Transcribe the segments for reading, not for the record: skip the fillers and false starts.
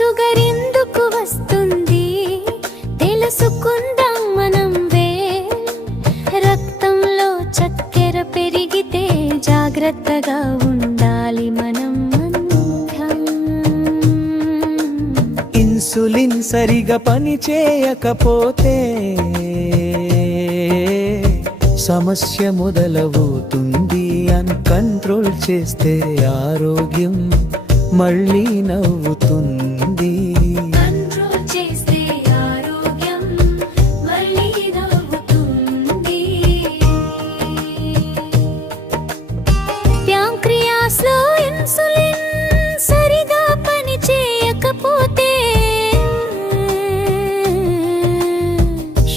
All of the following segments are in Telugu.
షుగర్ ఎందుకు వస్తుంది తెలుసుకుందాం మనం రక్తంలో చక్కెర పెరిగితే జాగ్రత్తగా ఉండాలి మనం. ఇన్సులిన్ సరిగా పని చేయకపోతే సమస్య మొదలవుతుంది. అన్కంట్రోల్ చేస్తే ఆరోగ్యం మళ్ళీ నవ్వుతుంది. ప్యాంక్రియాస్లో ఇన్సులిన్ సరిగా పని చేయకపోతే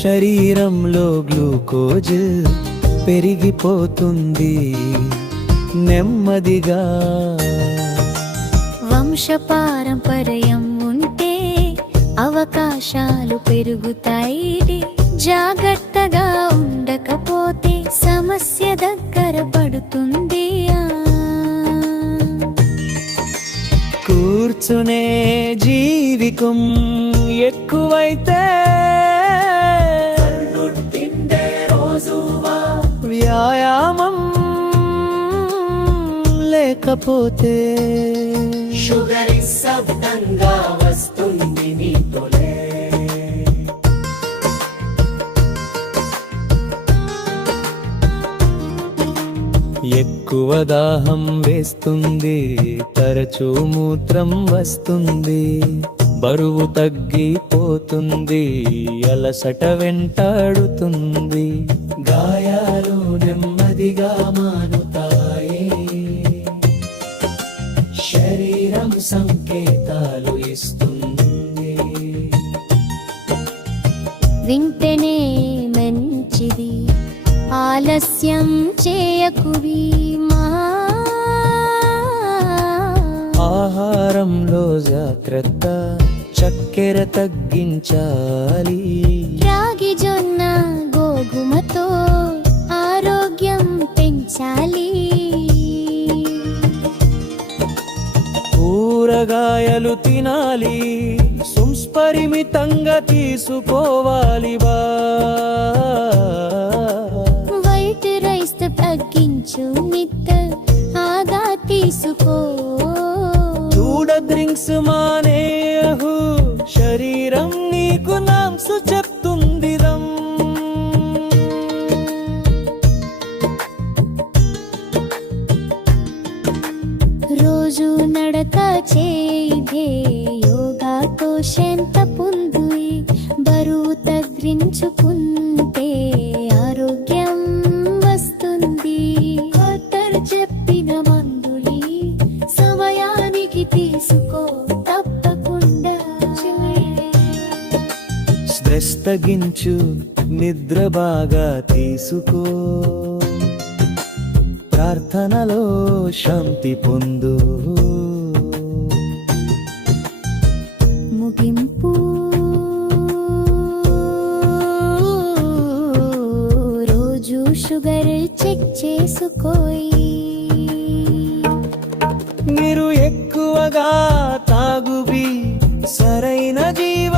శరీరంలో గ్లూకోజ్ పెరిగిపోతుంది నెమ్మదిగా. వంశపారంపర్యం ఉంటే అవకాశాలు పెరుగుతాయి. జాగ్రత్తగా ఉండకపోతే సమస్య దగ్గర పడుతుంది. కూర్చునే జీవికం ఎక్కువైతే వ్యాయామం లేకపోతే షుగర్ శబ్దంగా వస్తుంది నీతోనే. ఎక్కువ దాహం వేస్తుంది, తరచూ మూత్రం వస్తుంది, బరువు తగ్గిపోతుంది, అలసట వెంటాడుతుంది. గాయాలు నెమ్మదిగా మానుతాయి, శరీరం సంకేతాలు ఇస్తుంది. వింటేనే మంచిది, ఆలస్యం చేయకువి. ఆహారంలో జాగ్రత్త, చక్కెర తగ్గించాలి. రాగి జొన్న గోధుమతో ఆరోగ్యం పెంచాలి. కూరగాయలు తినాలి, సుపరిమితంగా తీసుకోవాలి. వైట్ రైస్ తగ్గించు, మిత్ ఆగా తీసుకో. డ్రింక్స్ మానేయహు, శరీరం నీకు నాంసు చెప్తుంది. రోజు నడక చేయిదే, యోగాతో శాంత పొందు. బరువు తగ్గించుకుంటే ఆరోగ్యం వస్తుంది. డాక్టర్ చెప్పిన మందులి సమయానికి తీసుకో తప్పకుండా. స్ట్రెస్ తగ్గించు, నిద్ర బాగా తీసుకో, ప్రార్థనలో శాంతి పొందు. ముగింపు రోజు షుగర్ చెక్ చేసుకోయి. మీరు ఎక్కువగా తాగువి సరైన జీవ